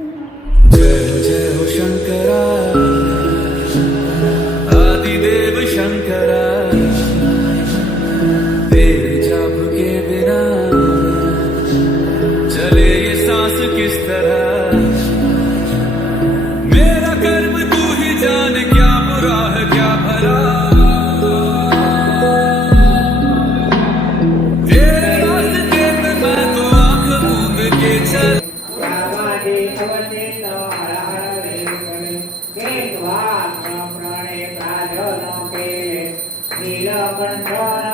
जय जय हो Shankara. Brahma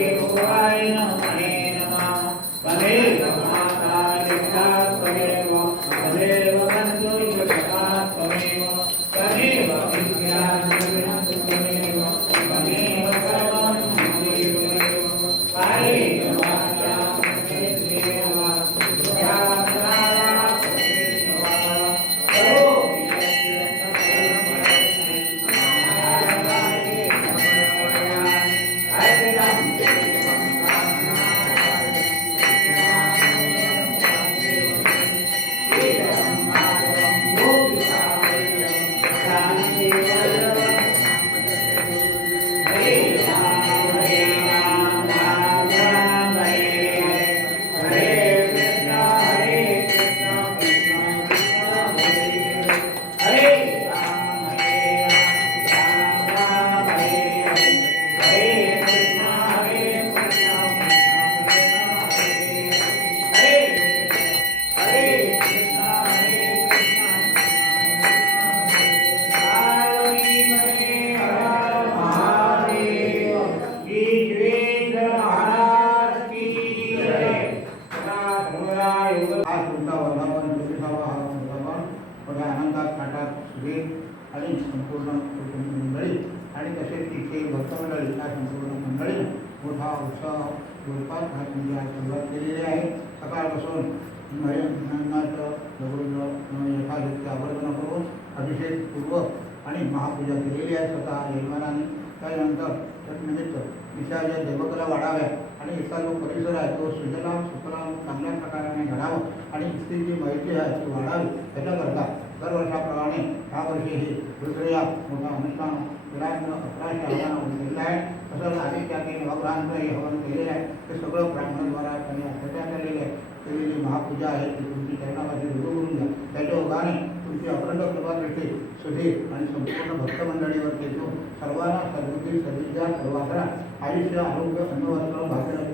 Jehová en. तिथे भक्तमंडळी संपूर्ण मंडळी मोठा उत्साह स्वरूपात घालण्याची आज सुरुवात केलेली आहे. सकाळपासून नयनाचं दगड यथाशक्ती आवर्जन करून अभिषेकपूर्वक आणि महापूजा केलेली आहे. स्वतः यजमानाने. त्यानंतर तत्निमित्त विषयाच्या देवकला वाढाव्या आणि इथला जो परिसर आहे तो सुजलाम सुफलाम चांगल्या प्रकाराने घडावा आणि इथली जी माहिती आहे ती वाढावी त्याच्याकरता दरवर्षाप्रमाणे यावर्षीही दुसऱ्या मोठा अनुष्ठान विराटनं आहे तसंच आधी हवन केलेलं आहे ते सगळं ब्राह्मणद्वारा त्यांनी अत्याचार केलेली आहे केलेली महापूजा आहे ती तुमची चरणामध्ये विरू करून घ्या त्याच्या ओघाने तुमची अखंड कृपा सुधीर आणि संपूर्ण भक्तमंडळीवर घेऊन सर्वांना सर्वांना आयुष्य आरोग्य अन्नवस्त्र भाषण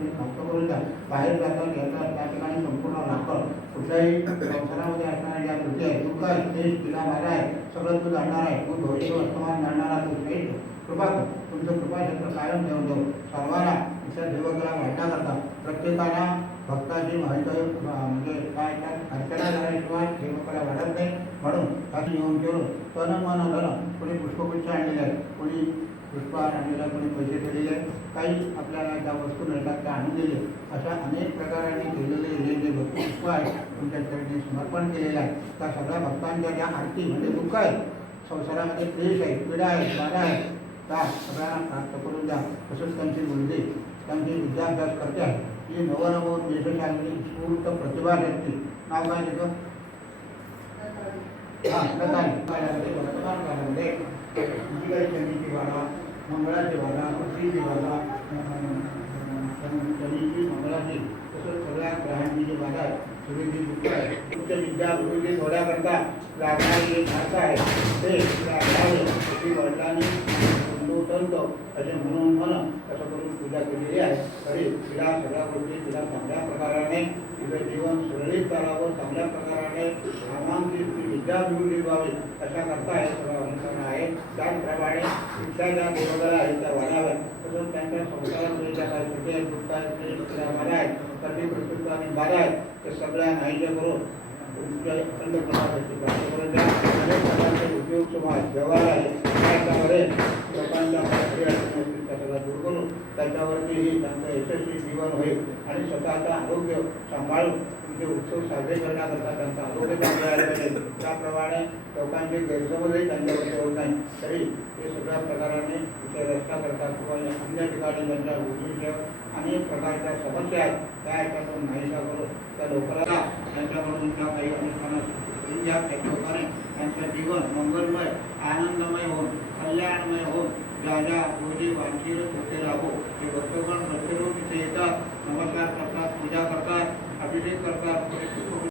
प्राप्त करून बाहेर जातात येतात त्या ठिकाणी संपूर्ण राखण कुठल्याही संसारामध्ये असणाऱ्या ज्या कृती आहेत दुःख आहे क्लेश तिला मारा आहे सगळं तू जाणणार आहे. तू भविष्य वर्तमान जाणणारा तू श्रेष्ठ कृपा कर. तुमचं कृपाक्षेत्र कायम देऊन देऊ सर्वांना इथल्या देवकला वाढण्याकरता प्रत्येकाला भक्ताची माहिती म्हणजे काय काय अर्चना झाल्याशिवाय देवकला वाढत नाही म्हणून असं येऊन घेऊन तन मन धन. कोणी पुष्पगुच्छ आणलेले आहेत कोणी पुष्पहार आणलेला कोणी पैसे दिलेले काही आपल्याला ज्या वस्तू मिळतात त्या आणून दिले अशा अनेक प्रकाराने केलेले हे जे पुष्प आहे तुमच्या चरणी समर्पण केलेलं आहे. त्या सगळ्या भक्तांच्या ज्या आरती म्हणजे दुःख आहे संसारामध्ये क्लेश आहे पीडा आहे बाधा आहे त्या सगळ्यांना प्राप्त करून द्या. तसंच त्यांची मुलगी त्यांची विद्याभ्यास करते. आहे ही नवनव देशशास्त्री स्फूर्त प्रतिभा शक्ती नाव काय तिचं प्रधान काळामध्ये वर्तमान काळामध्ये जी काही शनीची वाडा मंगळाची वाडा पृथ्वीची वाडा मंगळाची तसंच सगळ्या ग्रहांची जी वाडा आहे सगळी आहे उच्च विद्या गुरुजी थोड्याकरता लागणारी जी भाषा आहे ते तिला घ्यावे वडिलांनी तंत असे म्हणून म्हण असं करून पूजा केलेली आहे तरी तिला सगळ्या गोष्टी तिला चांगल्या प्रकाराने तिचं जीवन सुरळीत करावं चांगल्या प्रकाराने नामांकित ती विद्या व्हावी अशा करता अनुसरण आहे. त्याचप्रमाणे शिक्षा बरोबर आहेत त्या वाढाव्या तसंच त्यांच्या संसारामध्ये ज्या काही सुटी आहेत दुःख आहेत ते कधी आणि बाधा आहेत ते सगळ्या नाहीच्या करून तुमच्या अनेक प्रकारचे उद्योग समाज व्यवहार आहे त्याच्यामध्ये लोकांच्या काही अडचणी असतील त्या सगळ्या दूर करून त्याच्यावरतीही त्यांचं यशस्वी जीवन होईल आणि स्वतःचं आरोग्य सांभाळून तुमचे उत्सव साजरे करण्याकरता त्यांचं आरोग्य चांगलं पाहिजे त्याप्रमाणे लोकांचे गैरसमजही त्यांच्यावरती होत नाही. तरी ते सगळ्या प्रकाराने तिथे रस्ता करतात किंवा या अन्य ठिकाणी त्यांच्या गोष्टीच्या अनेक प्रकारच्या समस्या आहेत त्या याच्यातून नाहीसा करून त्या लोकांना त्यांच्याकडून त्या काही अनुष्ठानं या लोकांनी त्यांचं जीवन मंगलमय आनंदमय होऊन कल्याणमय होऊन राजा ज्या गोष्टी वांछील होते राहो हे भक्तगण प्रत्येक इथे येतात नमस्कार करतात पूजा करतात अभिषेक करतात